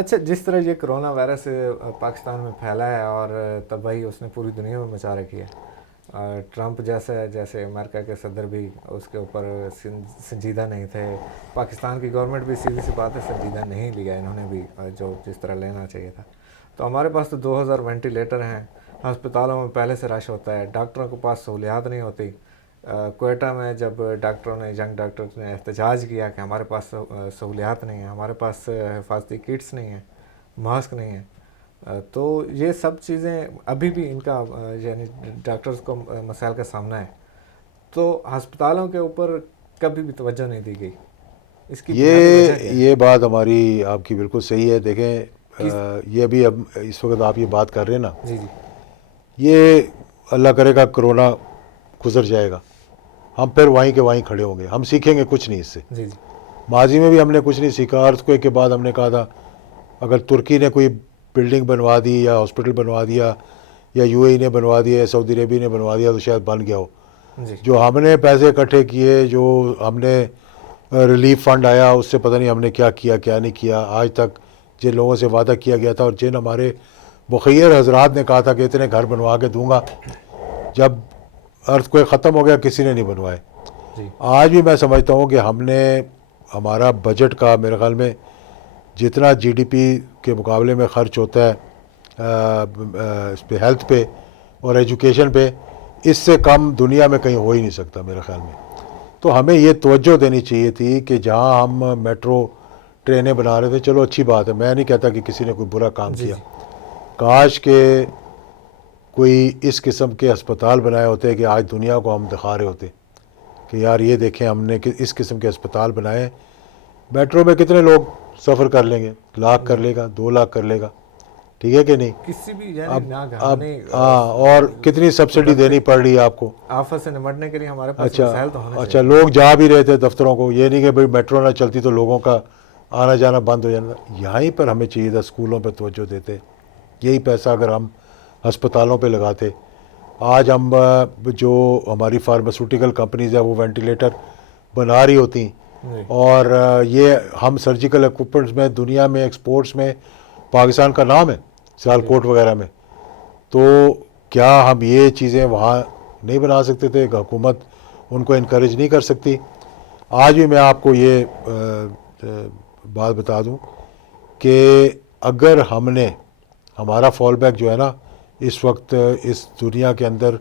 اچھا، جس طرح یہ کرونا وائرس پاکستان میں پھیلا ہے اور تباہی اس نے پوری دنیا میں مچا رکھی ہے، ٹرمپ جیسے امریکہ کے صدر بھی اس کے اوپر سنجیدہ نہیں تھے، پاکستان کی گورنمنٹ بھی سیدھی سی بات ہے سنجیدہ نہیں لیا انہوں نے بھی جو جس طرح لینا چاہیے تھا. تو ہمارے پاس تو 2000 وینٹیلیٹر ہیں، ہسپتالوں میں پہلے سے رش ہوتا ہے، ڈاکٹروں کے پاس سہولیات نہیں ہوتی. کوئٹہ میں جب ڈاکٹروں نے ینگ ڈاکٹرز نے احتجاج کیا کہ ہمارے پاس سہولیات نہیں ہیں، ہمارے پاس حفاظتی کٹس نہیں ہیں، ماسک نہیں ہیں، تو یہ سب چیزیں ابھی بھی ان کا یعنی ڈاکٹرز کو مسائل کا سامنا ہے. تو ہسپتالوں کے اوپر کبھی بھی توجہ نہیں دی گئی، اس کی بنیادی وجہ کیا ہے؟ یہ بات ہماری آپ کی بالکل صحیح ہے. دیکھیں یہ ابھی اب اس وقت آپ یہ بات کر رہے ہیں نا، جی جی یہ اللہ کرے گا کرونا گزر جائے گا، ہم پھر وہیں کے وہیں کھڑے ہوں گے، ہم سیکھیں گے کچھ نہیں اس سے. جی جی ماضی میں بھی ہم نے کچھ نہیں سیکھا. ارتھکویک کے بعد ہم نے کہا تھا اگر ترکی نے کوئی بلڈنگ بنوا دی یا ہاسپٹل بنوا دیا یا یو اے ای نے بنوا دیا یا سعودی عربیہ نے بنوا دیا تو شاید بن گیا ہو. جی جو ہم نے پیسے اکٹھے کیے، جو ہم نے ریلیف فنڈ آیا، اس سے پتہ نہیں ہم نے کیا کیا کیا نہیں کیا. آج تک جن لوگوں سے وعدہ کیا گیا تھا اور جن ہمارے مخیر حضرات نے کہا تھا کہ اتنے گھر بنوا کے دوں گا، جب ارتھکویک ختم ہو گیا کسی نے نہیں بنوائے. جی آج بھی میں سمجھتا ہوں کہ ہم نے ہمارا بجٹ کا میرے خیال میں جتنا جی ڈی پی کے مقابلے میں خرچ ہوتا ہے اس پہ ہیلتھ پہ اور ایجوکیشن پہ، اس سے کم دنیا میں کہیں ہو ہی نہیں سکتا میرے خیال میں. تو ہمیں یہ توجہ دینی چاہیے تھی کہ جہاں ہم میٹرو ٹرینیں بنا رہے تھے، چلو اچھی بات ہے، میں نہیں کہتا کہ کسی نے کوئی برا کام جی کیا. جی کاش کہ کوئی اس قسم کے اسپتال بنائے ہوتے کہ آج دنیا کو ہم دکھا رہے ہوتے کہ یار یہ دیکھیں ہم نے اس قسم کے اسپتال بنائے. میٹرو میں کتنے لوگ سفر کر لیں گے؟ 1,00,000 کر لے گا، 2,00,000 کر لے گا، ٹھیک ہے کہ نہیں؟ کسی بھی یعنی اب اب ناگہانی ہاں، اور کتنی سبسڈی دینی پڑ رہی ہے آپ کو. آفت سے نمٹنے کے لیے ہمارے پاس اچھا وسائل تو ہونے اچھا، چاہیے. لوگ جا بھی رہے تھے دفتروں کو، یہ نہیں کہ بھئی میٹرو نہ چلتی تو لوگوں کا آنا جانا بند ہو جانا. یہیں پر ہمیں چاہیے تھا اسکولوں پہ توجہ دیتے، یہی پیسہ اگر ہم ہسپتالوں پہ لگاتے. آج ہم جو ہماری فارماسیوٹیکل کمپنیز ہیں وہ وینٹیلیٹر بنا رہی ہوتی، جی اور یہ ہم سرجیکل ایکوپمنٹس میں دنیا میں ایکسپورٹس میں پاکستان کا نام ہے، سیالکوٹ وغیرہ میں. تو کیا ہم یہ چیزیں وہاں نہیں بنا سکتے تھے کہ حکومت ان کو انکریج نہیں کر سکتی؟ آج بھی میں آپ کو یہ بات بتا دوں کہ اگر ہم نے ہمارا فال بیک جو ہے نا اس وقت اس دنیا کے اندر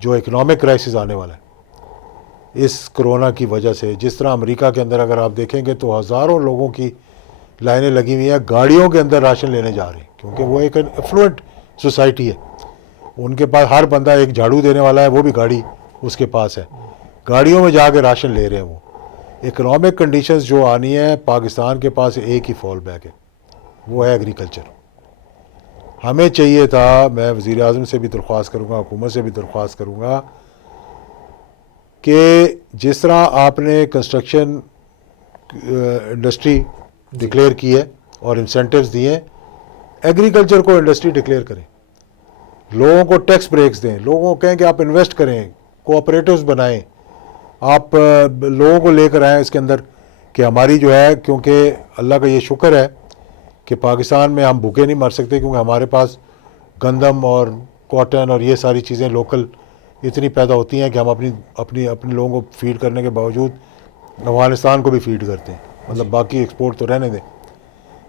جو اکنامک کرائسس آنے والا ہے اس کرونا کی وجہ سے، جس طرح امریکہ کے اندر اگر آپ دیکھیں گے تو ہزاروں لوگوں کی لائنیں لگی ہوئی ہیں، گاڑیوں کے اندر راشن لینے جا رہے ہیں، کیونکہ وہ ایک افلوئنٹ سوسائٹی ہے. ان کے پاس ہر بندہ ایک جھاڑو دینے والا ہے، وہ بھی گاڑی اس کے پاس ہے، گاڑیوں میں جا کے راشن لے رہے ہیں. وہ اکنامک کنڈیشنز جو آنی ہے، پاکستان کے پاس ایک ہی فال بیک ہے، وہ ہے ایگریکلچر. ہمیں چاہیے تھا، میں وزیر اعظم سے بھی درخواست کروں گا، حکومت سے بھی درخواست کروں گا کہ جس طرح آپ نے کنسٹرکشن انڈسٹری جی ڈکلیئر کی ہے اور انسینٹیوز دیے ہیں، ایگریکلچر کو انڈسٹری ڈکلیئر کریں، لوگوں کو ٹیکس بریکس دیں، لوگوں کو کہیں کہ آپ انویسٹ کریں، کوآپریٹوز بنائیں، آپ لوگوں کو لے کر آئیں اس کے اندر کہ ہماری جو ہے، کیونکہ اللہ کا یہ شکر ہے کہ پاکستان میں ہم بھوکے نہیں مر سکتے، کیونکہ ہمارے پاس گندم اور کاٹن اور یہ ساری چیزیں لوکل اتنی پیدا ہوتی ہیں کہ ہم اپنے لوگوں کو فیڈ کرنے کے باوجود افغانستان کو بھی فیڈ کرتے ہیں، مطلب جی باقی ایکسپورٹ تو رہنے دیں.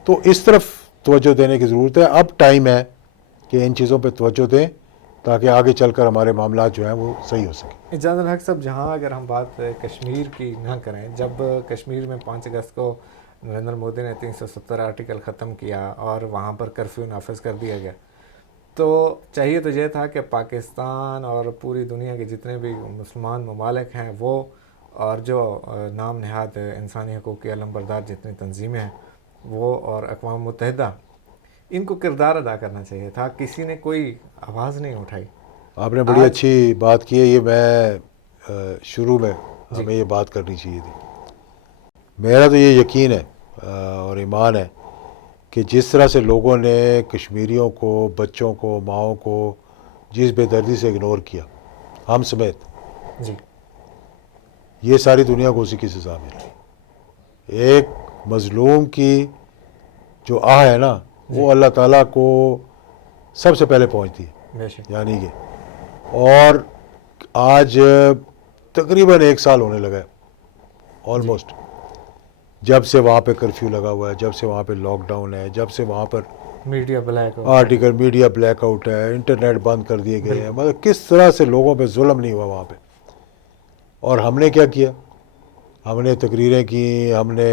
تو اس طرف توجہ دینے کی ضرورت ہے. اب ٹائم ہے کہ ان چیزوں پہ توجہ دیں تاکہ آگے چل کر ہمارے معاملات جو ہیں وہ صحیح ہو سکیں. اجاز الحق صاحب، جہاں اگر ہم بات کشمیر کی نہ کریں، جب کشمیر میں 5 اگست کو نریندر مودی نے 370 آرٹیکل ختم کیا اور وہاں پر کرفیو نافذ کر دیا گیا، تو چاہیے تو یہ تھا کہ پاکستان اور پوری دنیا کے جتنے بھی مسلمان ممالک ہیں وہ، اور جو نام نہاد انسانی حقوق کے علم بردار جتنی تنظیمیں ہیں وہ، اور اقوام متحدہ، ان کو کردار ادا کرنا چاہیے تھا. کسی نے کوئی آواز نہیں اٹھائی. آپ نے بڑی آج اچھی بات کی ہے. یہ میں شروع میں جی ہمیں یہ بات کرنی چاہیے تھی. میرا تو یہ یقین ہے اور ایمان ہے کہ جس طرح سے لوگوں نے کشمیریوں کو، بچوں کو، ماؤں کو جس بے دردی سے اگنور کیا، ہم سمیت، جی یہ ساری دنیا کو اسی کی سزا مل رہی. ایک مظلوم کی جو ہے نا وہ اللہ تعالیٰ کو سب سے پہلے پہنچتی ہے، بے شک یعنی کہ اور آج تقریباً 1 سال ہونے لگا ہے آلموسٹ، جب سے وہاں پہ کرفیو لگا ہوا ہے، جب سے وہاں پہ لاک ڈاؤن ہے، جب سے وہاں پر media black article media black out ہے، انٹرنیٹ بند کر دیے گئے ہیں، مطلب کس طرح سے لوگوں پہ ظلم نہیں ہوا وہاں پہ. اور ہم نے کیا کیا؟ ہم نے تقریریں کی، ہم نے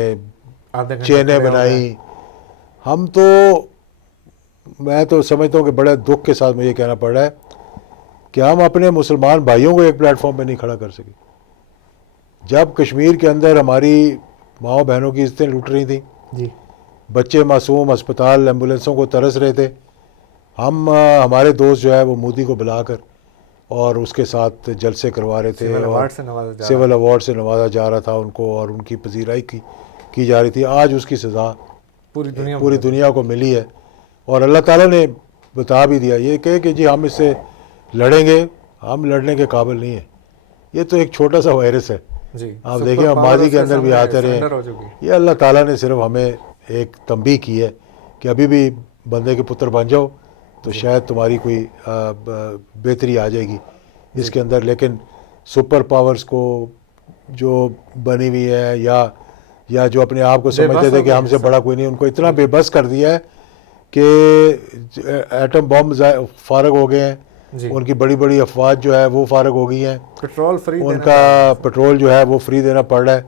آدھے گھنٹے چینیں کھڑے ہو گئے. بنائی. ہم تو میں تو سمجھتا ہوں کہ بڑے دکھ کے ساتھ مجھے کہنا پڑ رہا ہے کہ ہم اپنے مسلمان بھائیوں کو ایک پلیٹ فارم پہ نہیں کھڑا کر سکے. جب کشمیر کے اندر ہماری ماؤں بہنوں کی عزتیں لوٹ رہی تھیں، جی بچے معصوم اسپتال ایمبولینسوں کو ترس رہے تھے، ہمارے دوست جو ہے وہ مودی کو بلا کر اور اس کے ساتھ جلسے کروا رہے تھے، سول اور ایوارڈ سے نوازا جا سول رہا ایوارڈ سے نوازا جا رہا تھا ان کو، اور ان کی پذیرائی کی جا رہی تھی. آج اس کی سزا پوری دنیا کو ملی ہے، اور اللہ تعالیٰ نے بتا بھی دیا یہ کہ جی ہم اس سے لڑیں گے. ہم لڑنے کے قابل نہیں ہیں، یہ تو ایک چھوٹا سا وائرس ہے. جی آپ دیکھیں ہم ماضی کے اندر بھی آتے رہے، ہو چکی. یہ اللہ تعالیٰ نے صرف ہمیں ایک تنبیہ کی ہے کہ ابھی بھی بندے کے پتر بن جاؤ تو شاید تمہاری کوئی بہتری آ جائے گی اس کے اندر. لیکن سپر پاورز کو جو بنی ہوئی ہے یا جو اپنے آپ کو سمجھتے تھے کہ ہم سے بڑا کوئی نہیں، ان کو اتنا بے بس کر دیا ہے کہ ایٹم بم فارغ ہو گئے ہیں، ان کی بڑی بڑی افواج جو ہے وہ فارغ ہو گئی ہیں، پیٹرول فری ان کا پٹرول جو ہے وہ فری دینا پڑ رہا ہے.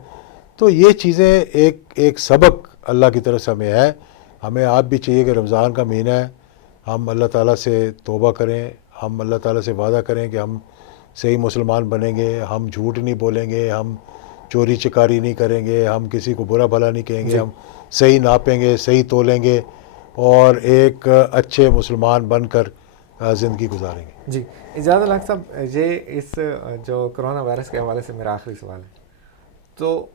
تو یہ چیزیں ایک سبق اللہ کی طرف سے ہمیں ہے. ہمیں آپ بھی چاہیے کہ رمضان کا مہینہ ہے، ہم اللہ تعالیٰ سے توبہ کریں، ہم اللہ تعالیٰ سے وعدہ کریں کہ ہم صحیح مسلمان بنیں گے، ہم جھوٹ نہیں بولیں گے، ہم چوری چکاری نہیں کریں گے، ہم کسی کو برا بھلا نہیں کہیں گے، ہم صحیح ناپیں گے، صحیح تولیں گے، اور ایک اچھے مسلمان بن کر زندگی گزاریں گے. جی اجازت الحق صاحب، یہ اس جو کرونا وائرس کے حوالے سے میرا آخری سوال ہے. تو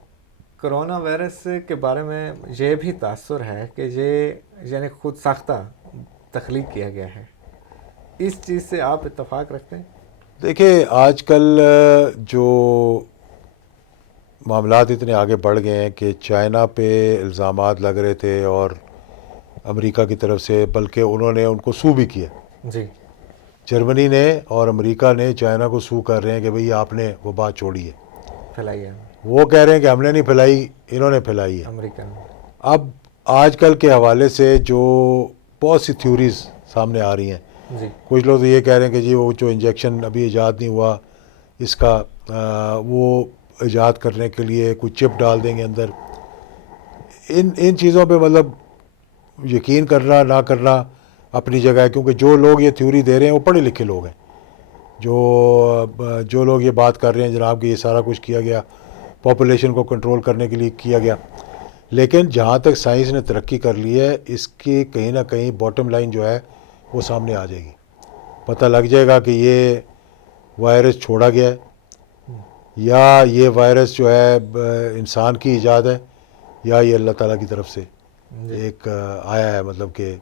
کرونا وائرس کے بارے میں یہ بھی تاثر ہے کہ یہ یعنی خود ساختہ تخلیق کیا گیا ہے، اس چیز سے آپ اتفاق رکھتے ہیں؟ دیکھیں آج کل جو معاملات اتنے آگے بڑھ گئے ہیں کہ چائنا پہ الزامات لگ رہے تھے اور امریکہ کی طرف سے، بلکہ انہوں نے ان کو سو بھی کیا. جی جرمنی نے اور امریکہ نے چائنا کو سو کر رہے ہیں کہ بھئی آپ نے وہ بات چھوڑی ہے. پھیلائی ہے وہ کہہ رہے ہیں کہ ہم نے نہیں پھیلائی، انہوں نے پھیلائی ہے. امریکہ میں. اب آج کل کے حوالے سے جو بہت سی تھیوریز سامنے آ رہی ہیں، جی کچھ لوگ تو یہ کہہ رہے ہیں کہ جی وہ جو انجیکشن ابھی ایجاد نہیں ہوا، اس کا وہ ایجاد کرنے کے لیے کوئی چپ ڈال دیں گے اندر. ان چیزوں پہ مطلب یقین کرنا نہ کرنا اپنی جگہ ہے، کیونکہ جو لوگ یہ تھیوری دے رہے ہیں وہ پڑھے لکھے لوگ ہیں. جو لوگ یہ بات کر رہے ہیں جناب کہ یہ سارا کچھ کیا گیا پاپولیشن کو کنٹرول کرنے کے لیے کیا گیا، لیکن جہاں تک سائنس نے ترقی کر لی ہے، اس کی کہیں نہ کہیں باٹم لائن جو ہے وہ سامنے آ جائے گی. پتہ لگ جائے گا کہ یہ وائرس چھوڑا گیا ہے یا یہ وائرس جو ہے انسان کی ایجاد ہے یا یہ اللہ تعالیٰ کی طرف سے ایک آیا ہے. مطلب کہ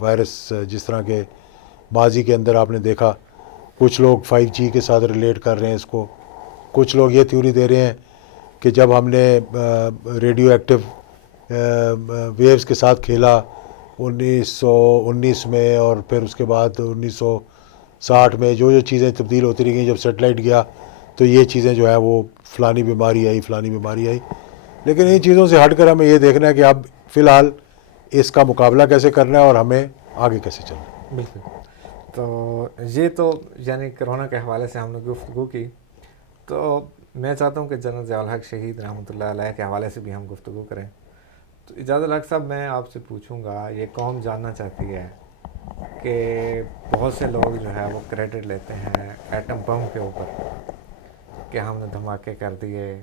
وائرس جس طرح کے ماضی کے اندر آپ نے دیکھا، کچھ لوگ 5G کے ساتھ ریلیٹ کر رہے ہیں اس کو، کچھ لوگ یہ تھیوری دے رہے ہیں کہ جب ہم نے ریڈیو ایکٹیو ویوز کے ساتھ کھیلا 1919 میں، اور پھر اس کے بعد 1960 میں جو چیزیں تبدیل ہوتی رہ گئیں، جب سیٹلائٹ گیا تو یہ چیزیں جو ہے وہ فلانی بیماری آئی. لیکن ان چیزوں سے ہٹ کر ہمیں یہ دیکھنا ہے کہ اب فی الحال اس کا مقابلہ کیسے کرنا ہے اور ہمیں آگے کیسے چلنا ہے. بالکل. تو یہ تو یعنی کرونا کے حوالے سے ہم نے گفتگو کی، تو میں چاہتا ہوں کہ جنرل ضیاء الحق شہید رحمۃ اللہ علیہ کے حوالے سے بھی ہم گفتگو کریں. تو اجازت الحق صاحب، میں آپ سے پوچھوں گا، یہ قوم جاننا چاہتی ہے کہ بہت سے لوگ جو ہے وہ کریڈٹ لیتے ہیں ایٹم بم کے اوپر کہ ہم نے دھماکے کر دیے،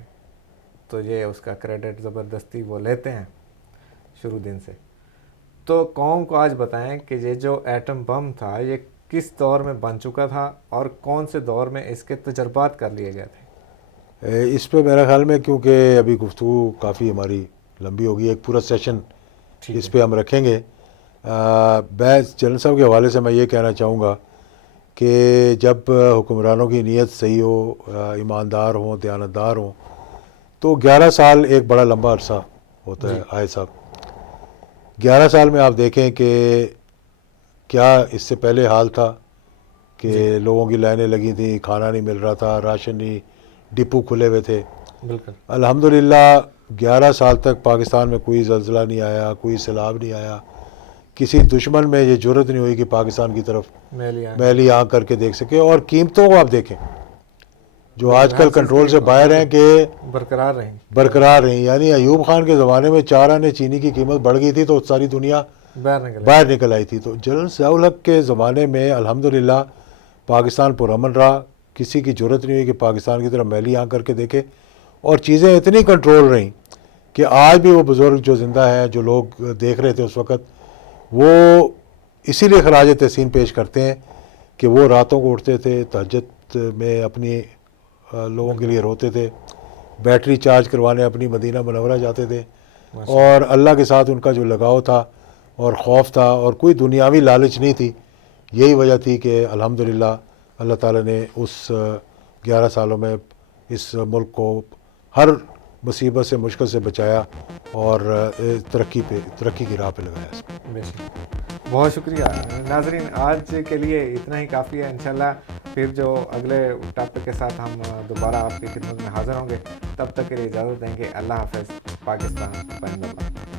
تو یہ اس کا کریڈٹ زبردستی وہ لیتے ہیں شروع دن سے. تو قوم کو آج بتائیں کہ یہ جو ایٹم بم تھا یہ کس دور میں بن چکا تھا اور کون سے دور میں اس کے تجربات کر لیے گئے تھے. اس پہ میرا خیال میں کیونکہ ابھی گفتگو کافی ہماری لمبی ہوگی، ایک پورا سیشن اس پہ ہم رکھیں گے. جنرل صاحب کے حوالے سے میں یہ کہنا چاہوں گا کہ جب حکمرانوں کی نیت صحیح ہو، ایماندار ہوں، دیانتدار ہوں، تو 11 سال ایک بڑا لمبا عرصہ ہوتا ہے. آئے صاحب 11 سال میں آپ دیکھیں کہ کیا اس سے پہلے حال تھا کہ لوگوں کی لائنیں لگی تھیں، کھانا نہیں مل رہا تھا، راشن نہیں، ڈپو کھلے ہوئے تھے. بالکل. الحمدللہ 11 سال تک پاکستان میں کوئی زلزلہ نہیں آیا، کوئی سیلاب نہیں آیا. کسی دشمن میں یہ جرت نہیں ہوئی کہ پاکستان کی طرف میلی آنکھ کر کے دیکھ سکے. اور قیمتوں کو آپ دیکھیں جو آج کل کنٹرول سے باہر ہیں کہ برقرار رہیں. یعنی ایوب خان کے زمانے میں 4 آنے چینی کی قیمت بڑھ گئی تھی تو ساری دنیا باہر نکل آئی تھی. تو جنرل ضیاء الحق کے زمانے میں الحمدللہ پاکستان پرامن رہا، کسی کی جرت نہیں ہوئی کہ پاکستان کی طرف میلی آنکھ کر کے دیکھے. اور چیزیں اتنی کنٹرول رہیں کہ آج بھی وہ بزرگ جو زندہ ہیں، جو لوگ دیکھ رہے تھے اس وقت، وہ اسی لیے خراج تحسین پیش کرتے ہیں کہ وہ راتوں کو اٹھتے تھے، تہجد میں اپنی لوگوں کے لیے روتے تھے، بیٹری چارج کروانے اپنی مدینہ منورہ جاتے تھے. اور اللہ کے ساتھ ان کا جو لگاؤ تھا اور خوف تھا اور کوئی دنیاوی لالچ نہیں تھی. یہی وجہ تھی کہ الحمدللہ اللہ تعالیٰ نے اس 11 سالوں میں اس ملک کو ہر مصیبت سے، مشکل سے بچایا اور ترقی کی راہ پہ لگایا. بہت شکریہ ناظرین، آج کے لیے اتنا ہی کافی ہے. انشاءاللہ پھر جو اگلے ٹاپک کے ساتھ ہم دوبارہ آپ کی خدمت میں حاضر ہوں گے. تب تک کے لیے اجازت دیں گے. اللہ حافظ. پاکستان زندہ باد.